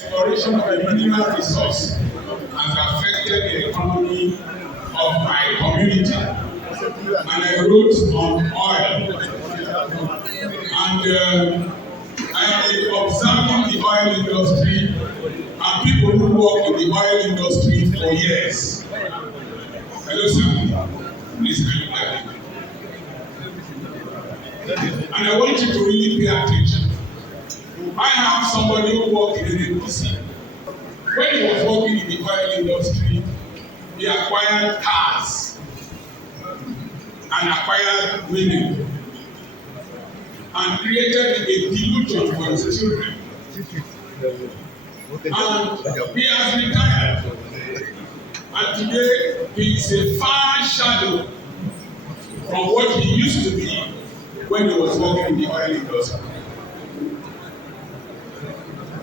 Exploration of a mineral resource has affected the economy of my community, and I wrote on oil. And I have been observing the oil industry and people who work in the oil industry for years. Hello, sir. Please can you and I want you to really pay attention. I have somebody who worked in an NPC. When he was working in the oil industry, he acquired cars and acquired women and created a delusion for his children. And he has retired. And today he is a far shadow from what he used to be when he was working in the oil industry.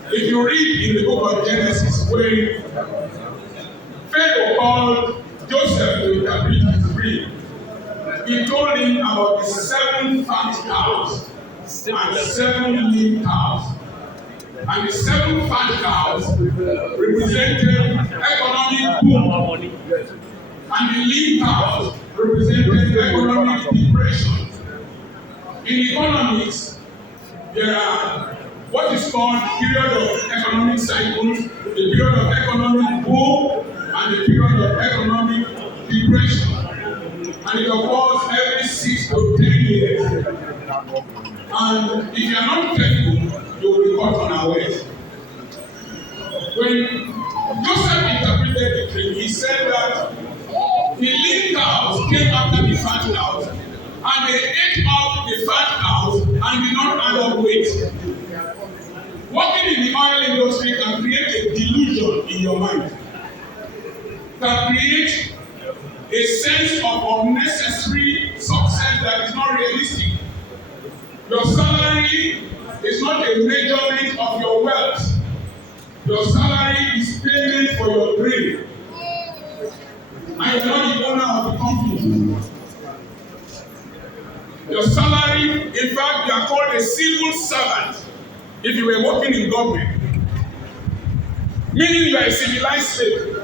If you read in the book of Genesis, where Pharaoh called Joseph to interpret his dream, he told him about the 7 fat cows and 7 lean cows. And the 7 fat cows represented economic boom, and the lean cows represented economic depression. In economics, there are what is called period of economic cycles, the period of economic boom, and the period of economic depression. And it occurs every 6 to 10 years. And if you are not careful, you will be caught unawares. When Joseph interpreted the dream, he said that the lean cows came after the fat cows, and they ate up the fat cows and did not add up weight. Working in the oil industry can create a delusion in your mind, can create a sense of unnecessary success that is not realistic. Your salary is not a measurement of your wealth. Your salary is payment for your brain. And you are not the owner of the company. Your salary, in fact, you are called a civil servant if you were working in government. Meaning you are a civilized slave.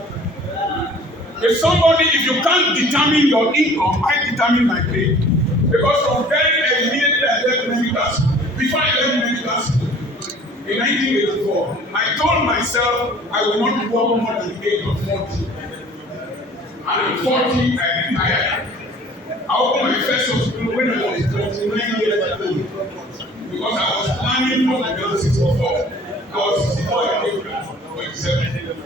If you can't determine your income, I determine my pay. Because from very early I left medical school. Before I left medical school, in 1984, I told myself I will not work more than the age of 40. And at 40, I retired. I opened my first hospital when I was 29 years old. Because I was planning for my girl 64. I was 64 in April, 27.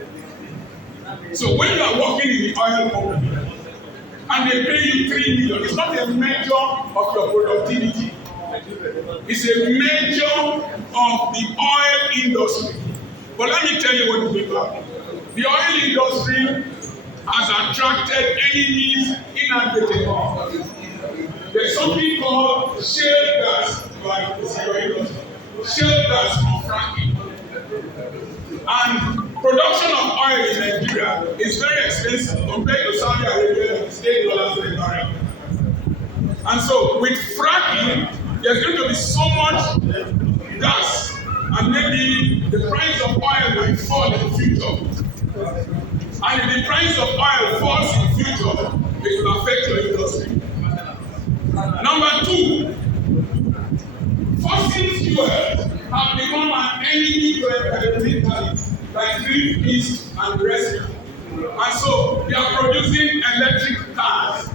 So when you are working in the oil company and they pay you 3 million, it's not a measure of your productivity. It's a measure of the oil industry. But let me tell you what the people are. The oil industry has attracted enemies inadvertently. There's something called shale gas, shale gas from fracking. And production of oil in Nigeria is very expensive compared to Saudi Arabia, that is $8 per barrel. And so with fracking, there's going to be so much gas, and maybe the price of oil might fall in the future. And if the price of oil falls in the future, it will affect your industry. Number 2, fossil fuels have become an enemy to environmentalists like Greenpeace and the rest. And so they are producing electric cars.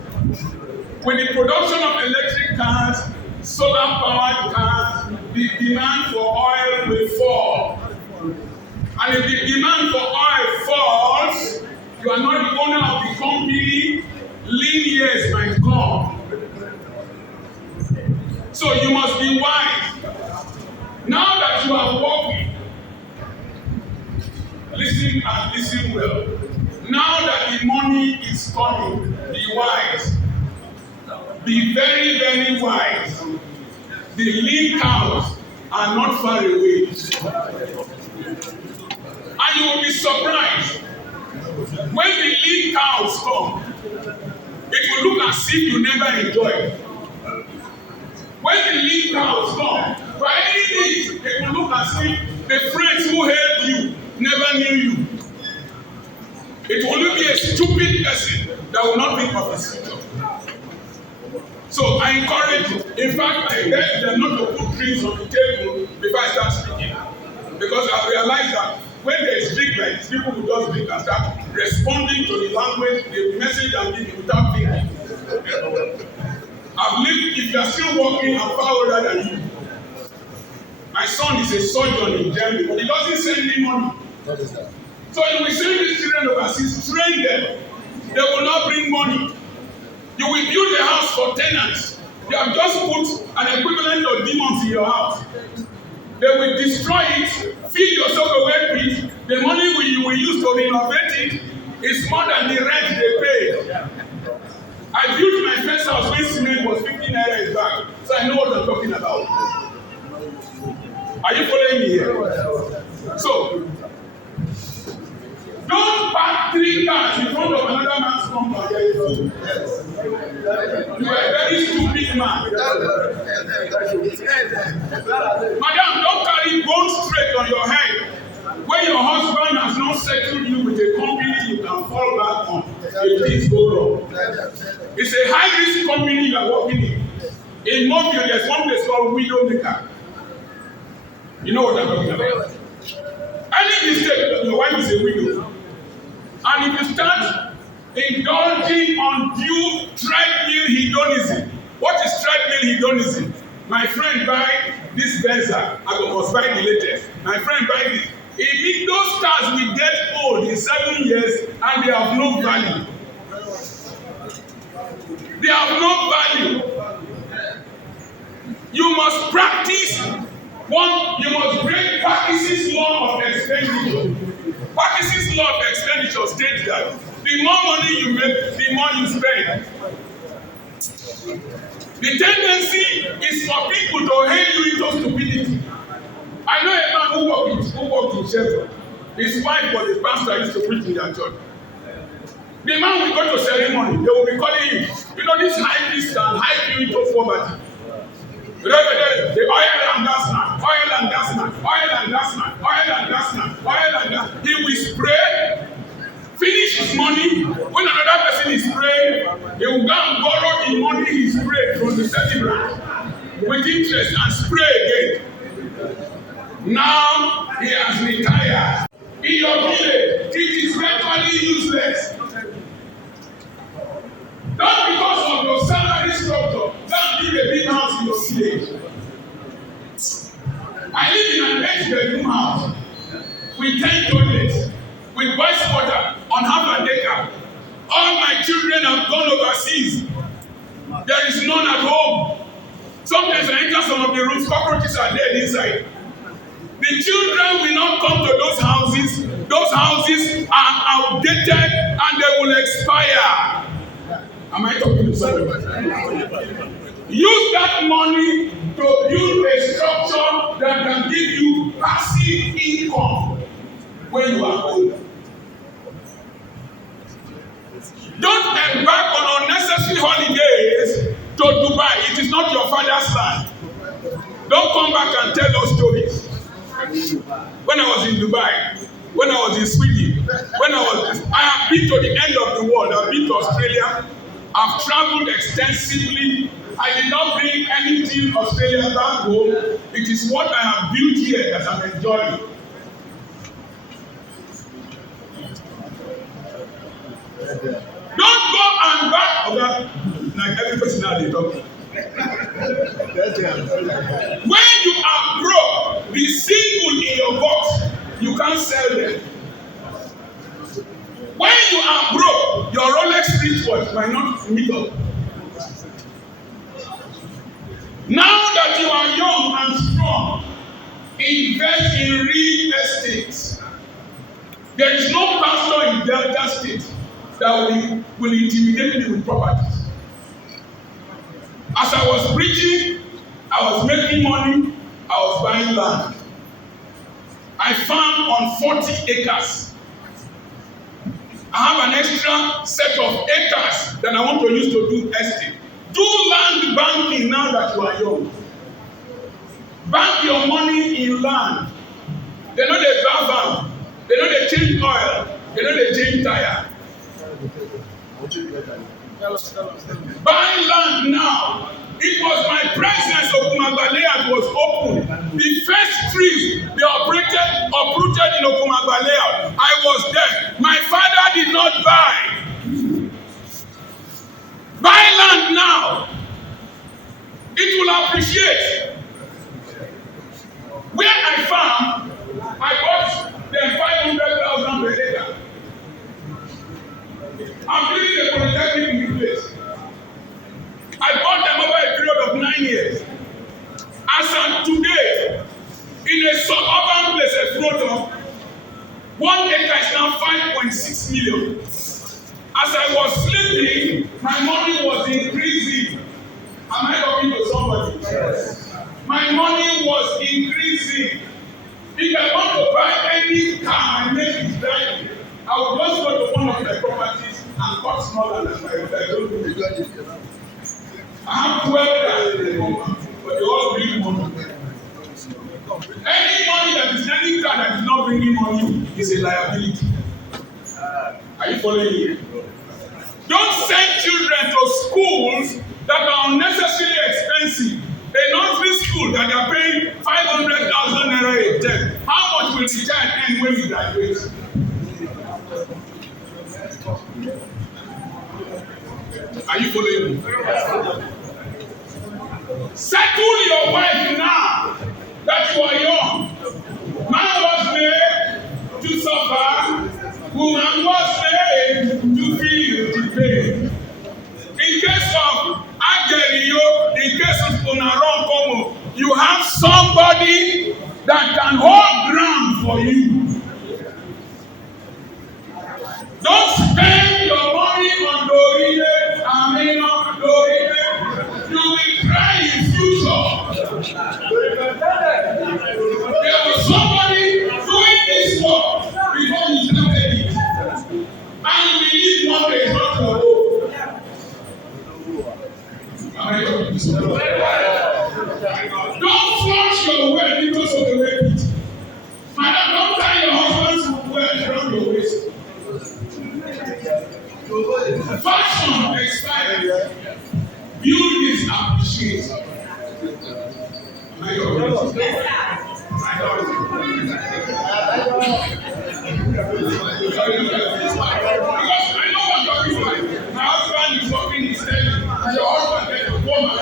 With the production of electric cars, solar-powered cars, the demand for oil will fall. And if the demand for oil falls, you are not the owner of the company, lean years might come. So you must be wise. Now that you are working, listen and listen well. Now that the money is coming, be wise. Be very, very wise. The lean cows are not far away. And you will be surprised. When the lean cows come, it will look as if you never enjoyed. When the lean cows come, for any days, it will look as if the friends who helped you stupid person that will not think of his future. So I encourage you. In fact, I beg them not to put drinks on the table before I start speaking. Because I realize that when there is drink like this, people will just drink and start responding to the language, the message I'm giving without thinking. I've lived, if you are still working, I'm far older than you. My son is a surgeon in Germany, but he doesn't send me money. What is that? So you will send these children overseas, train them. They will not bring money. You will build a house for tenants. You have just put an equivalent of demons in your house. They will destroy it, feed yourself away with the money you will use to renovate it is more than the rent they pay. I built my first house when cement was 15 naira a bag, so I know what I'm talking about. Are you following me here? So, don't park 3 cars in front of another man's compound. You are a very stupid man. Madam, don't carry gold straight on your head. When your husband has not settled you with a company you can fall back on if things go wrong. It's a high-risk company you are working in. In Mobile, there's one place called Widowmaker. You know what I'm talking about? Any mistake, your wife is a widow. And if you start indulging on due treadmill hedonism, what is treadmill hedonism? My friend buy this Benza, I must buy the latest. My friend buy this. If those stars will get old in 7 years and they have no value. They have no value. You must practice one, you must break Parkinson's law of expenditure. Parkinson's law of expenditure states that the more money you make, the more you spend. The tendency is for people to hail you into stupidity. I know a man who worked in Sheffield. His wife was a pastor, used to preach in their church. The man will go to ceremony, they will be calling him. You know, this high priest can hype you into poverty. The oil and gas man, oil and gas man, oil and gas man, oil and gas man, oil and gas. He will spray, finish his money. When another person is spraying, he will go and borrow the money he sprayed from the celebrant with interest and spray again. Now he has retired. In your village, it is virtually useless. Not because of your salary structure, don't build a big house in your village. I live in an 8-bedroom house with 10 toilets, with boys' water on half an acre. All my children have gone overseas. There is none at home. Sometimes I enter some of the rooms, cockroaches are dead inside. The children will not come to those houses. Those houses are outdated and they will expire. Am I talking to someone? Use that money to build a structure that can give you passive income when you are old. Don't embark on unnecessary holidays to Dubai. It is not your father's land. Don't come back and tell us stories. When I was in Dubai, when I was in Sweden, I have been to the end of the world. I've been to Australia. I've traveled extensively. I did not bring anything Australia back home. It is what I have built here that I'm enjoying. Don't go and back. Like every person now they talk. When you are broke, be single in your box. You can't sell them. When you are broke, your Rolex wristwatch might not meet up. Now that you are young and strong, invest in real estate. There is no pastor in Delta State that will intimidate me with properties. As I was preaching, I was making money, I was buying land. I farm on 40 acres. I have an extra set of acres that I want to use to do estate. Do land banking now that you are young. Bank your money in land. They know they valve. They know they change oil. They know they change tire. Buying land now. It was my presence of Okumagbalea was open. The first trees they uprooted in Okumagbalea. I was there. My father did not buy. Buy land now. It will appreciate. Where I farm, I bought them 500,000 per acre. I'm building a polytechnic in the place. I bought them over a period of 9 years. As of today, in a suburban place, a Petroleum, 1 acre is now 5.6 million. As I was sleeping, my money was increasing. Am I talking to somebody? Yes. My money was increasing. If I want to buy any car and make it driving, I will just go to one of my properties and cut smaller than my own. I have 12 cars in the company, but they all bring money. Any money that is any car that is not bringing money is a liability. Are you following me? Don't send children to schools that are unnecessarily expensive. A nursery school that they are paying 500,000 naira a term. How much will the child earn when he graduates? Are you following me? Settle your wife now that you are young. Man was made to suffer, woman was made to feel the pain. In case of Ageriyo, in case of Onaronkomo, you have somebody that can hold ground for you. Don't spend your money on Dorime, Amina, Dorime. You will cry in future. There was somebody doing this work before you started it. And you will leave one day not to go. Don't flush your wealth because of the way. Madam, don't tie your husband's wealth around your waist. Fashion expired. Beauty is appreciated. Because I know what God is like. My husband is working his head, and your husband is a woman.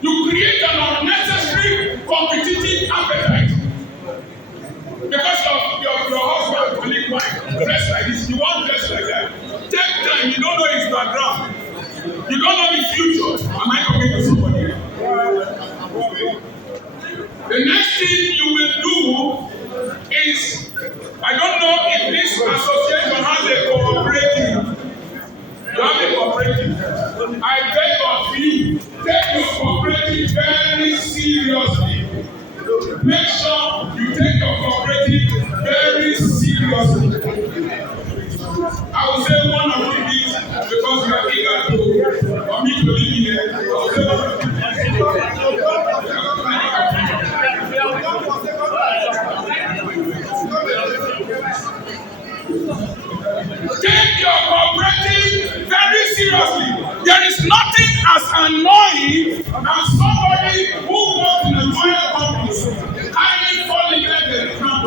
You create an unnecessary competitive appetite. Because of your husband colleague wife dress like this, you want dress like that. Take time, you don't know his background. You don't know his future. Am I talking to somebody? The next thing you will do is, I don't know if this association has a cooperative. You have a cooperative. I beg of you, take your cooperative very seriously. Make sure you take your cooperative very seriously. I will say one of these because you are eager for me to live here. I will say one of these. Take your cooperative very seriously. There is nothing as annoying as somebody who works in a oil company, highly qualified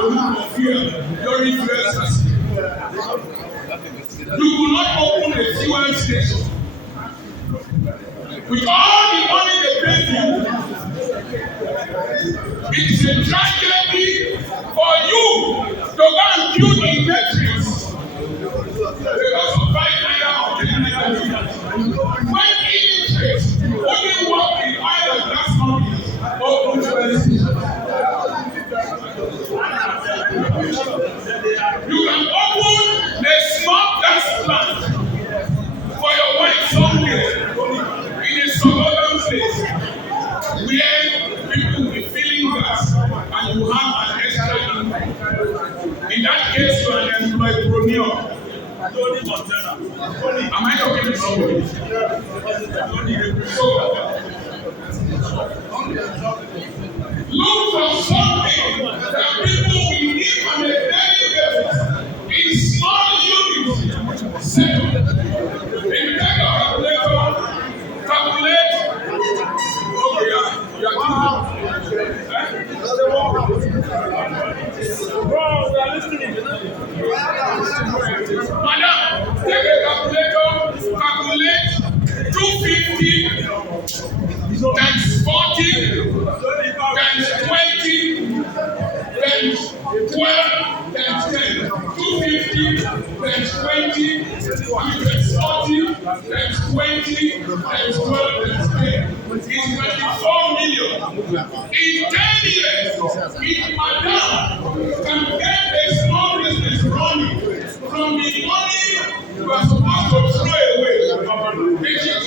and fear your influences. You will not open a fuel station. With all the money they pay you, it is a tragedy for you to go and build inventories. Because of 5 naira or 10 naira. When interest only work in oil and gas companies, open fuel stations. You can open a small gas plant for your wife somewhere in a suburban place where people will be filling gas and you have an extra income. In that case, you are an entrepreneur. Am I talking to somebody? Look for something that people will need on a daily basis in small units 12 times 10, 250 times 20 times 40 times 20 times 12 times 10 is 24 million. In 10 years, if Madam can get a small business running from the money you are supposed to throw away, which is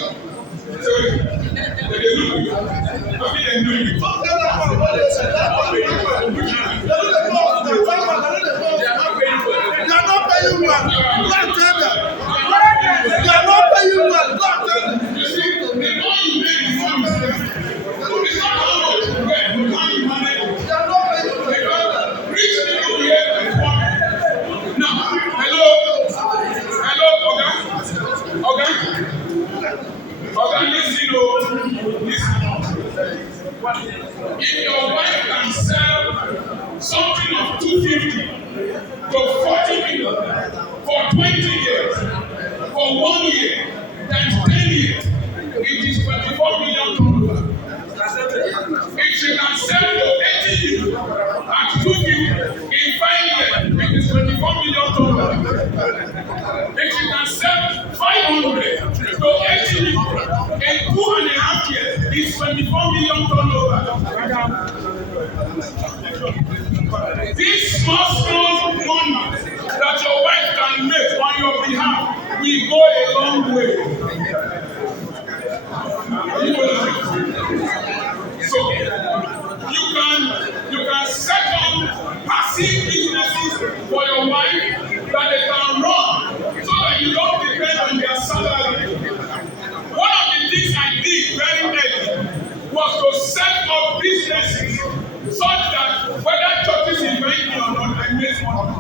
they look you. I mean, they know you. They are not paying well. Go and tell them. They are not paying well. Go and tell them. You see, the more you make the more mistake. It's not how much you get, but how you manage. They are not paying well. Because rich people behave like poor. Now, hello, Oga, listen. If your wife can sell something of 250 to 40 million for 20 years, for 1 year, times 10 years, it is 24 million turnover. If she can sell to 80 million at 250 in 5 years, it is 24 million turnover. If she can sell 500 to 80 million in 2.5 years, it's 24 million turnover. This small money that your wife can make on your behalf will go a long way. So you can set up passive businesses for your wife that they can run so that you don't depend on their salary. One of the things I did very early was to set up businesses such that whether churches invite me or not, I make money.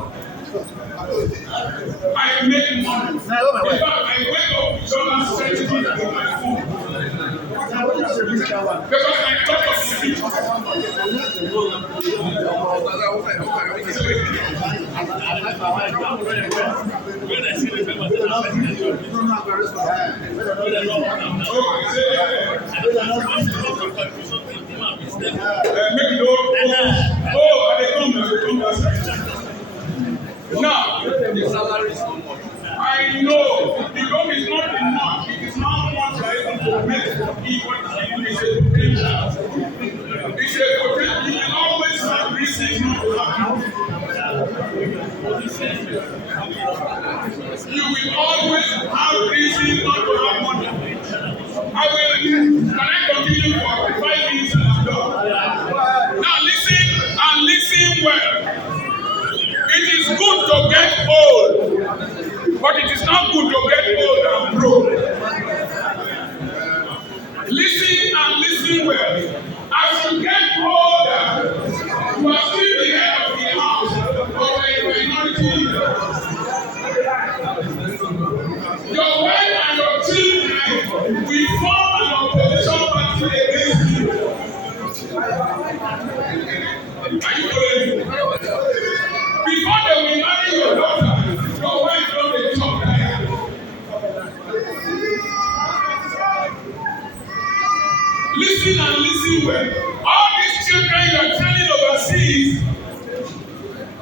I make money. In fact, I wake up with journal strategy on my phone. Because I thought of the future. Make it now, the salary is not much. I know the job is not enough. It is how much you are able to make. It is a potential. It's a potential. You will always have reasons not to have You will always have reasons not to have money. Can I continue for 5 minutes and I'm done? Now listen and listen well. It is good to get old, but it is not good to get old and broke. Listen and listen well. As you get older, you are still the head of the house, but a minority leader. Your wife and your children will form an opposition party against you. Are you following? Before they will marry your daughter, your wife don't dey talk like Listen and listen well. All these children you are training overseas,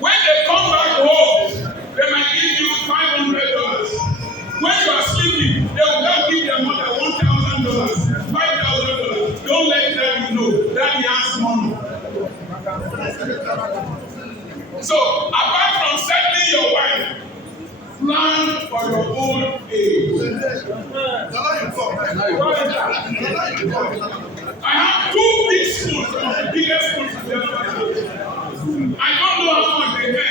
when they come back home, they might give you $500. When you are sleeping, they will just give their mother $1,000, $5,000. Don't let them know that he has money. So, apart from settling your wife, plan for your old age. I have 2 big schools, the biggest schools in Denver. I don't know how much they get.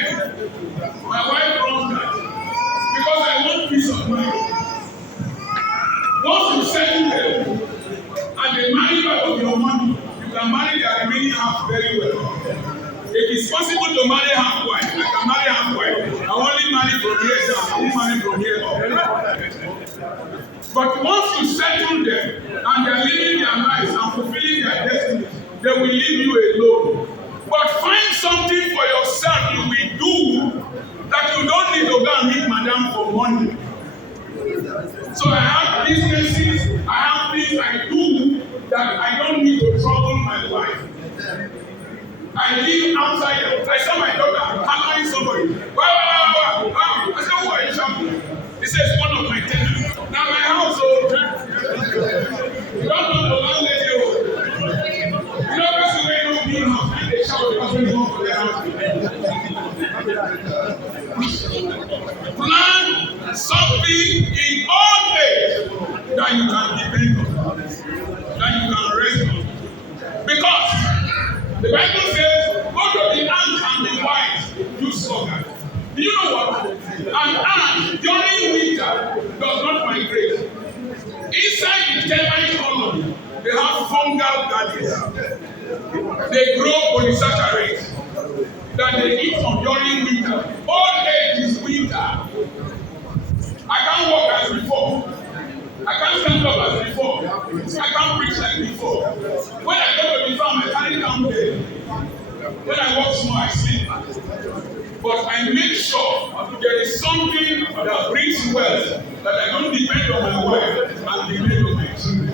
My wife runs that because I want peace of mind. Once you settle them and they marry part of your money, you can marry their remaining half very well. If it's possible to marry half wife, I can marry half wife. I only marry from here down. I won't marry from here up. But once you settle them and they're living their lives and fulfilling their destiny, they will leave you alone. But find something for yourself you will do that you don't need to go and meet madam for money. So I have businesses, I have things I do that I don't need to trouble my wife. I live outside. I saw my daughter Something in old age that you can depend on, that you can rest on. Because the Bible says, go to the ant and the wise, you sluggard. Do you know what? An ant during winter does not migrate. Inside the termite colony, they have fungal gardens. They grow polysaccharides that they eat from during winter. Old age is winter. I can't walk as before. I can't stand up as before. I can't preach like before. When I go to the farm, I carry down there. When I walk small, I sleep. But I make sure there is something that brings wealth, that I don't depend on my wife and depend on my children.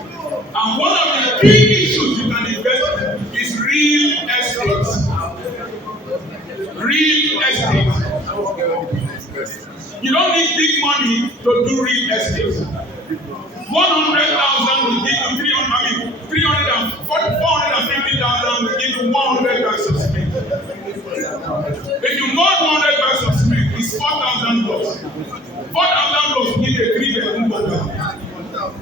And one of the key issues you can invest in is real estate. Real estate. You don't need big money to do real estate. 100,000 will give you 450,000 will give you 100 bags of cement. If you bought 100 bags of cement, it's $4,000. $4,000 need a 3-bedroom bungalow.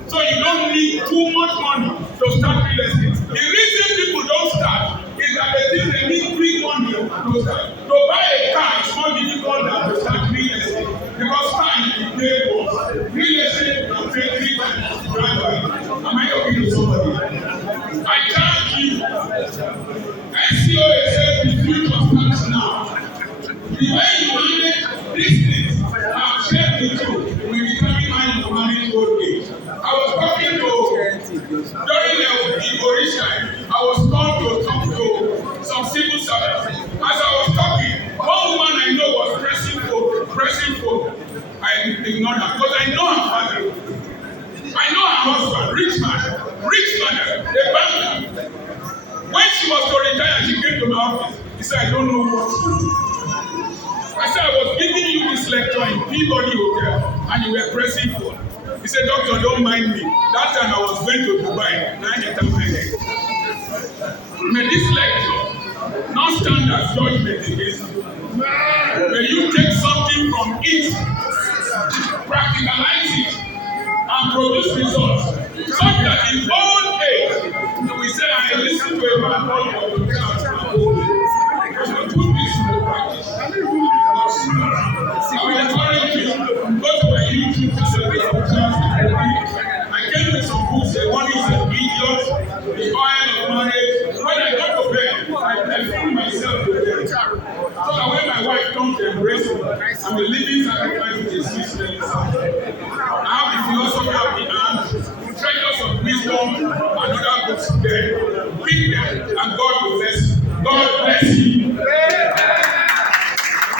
So you don't need too much money to start real estate. The reason people don't start is that they think they need big money to start. To buy a car is more difficult than to start real estate. Because car you pay for. Real estate you can pay 3 times to drive by. Am I talking to somebody? I charge you. SEO says the future starts now. The way you manage business, I've shared with you, will determine how you manage old age. I was talking during the Orisha, I was called to talk to some civil servants. As I was talking, one woman I know was pressing phone. I ignored her because I know her father. I know her husband, rich man, a banker. When she was to retire, she came to my office. He said, I don't know what to do. I said, I was giving you this lecture in Peabody Hotel, and you were pressing phone. He said, Doctor, don't mind me. That time I was going to Dubai, 9 my head. May this lecture not stand as judgment against you. May you take something from it, practicalize it, and produce results. So that in old age, we say, I listen to a man called Apoki. I put this into practice. I will encourage you, go to my YouTube channel. I came with some books. One is a video, the oil of marriage. When I go to bed, I film myself to bed. So that when my wife comes to embrace me, I'm a living sacrifice with a system. I have the philosophy of the hand, treasures of wisdom, and other books there. Read them, and God will bless you. God bless you.